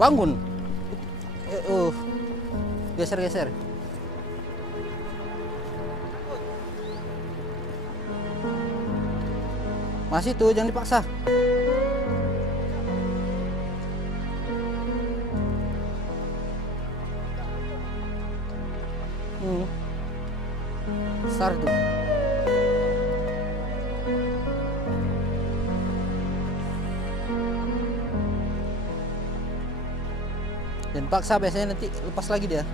Bangun. Geser. Masih tuh, jangan dipaksa. Besar tuh. Dan paksa, biasanya nanti lepas lagi dia.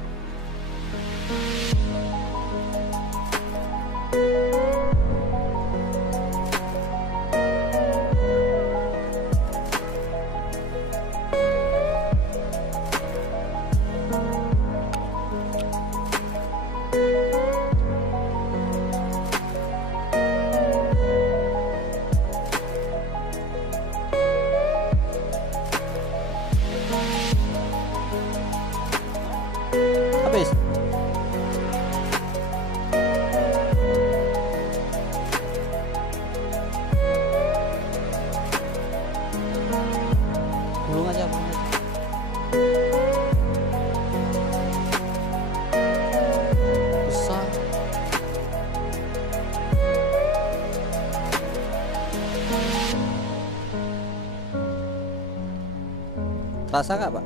Habis. Gulung aja. Besar. Rasa nggak, Pak?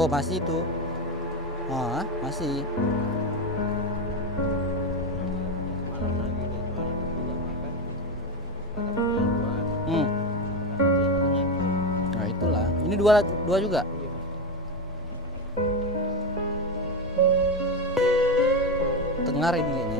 Oh, masih itu. Masih. Nah, itulah. Ini dua juga. Tengar ini kayaknya.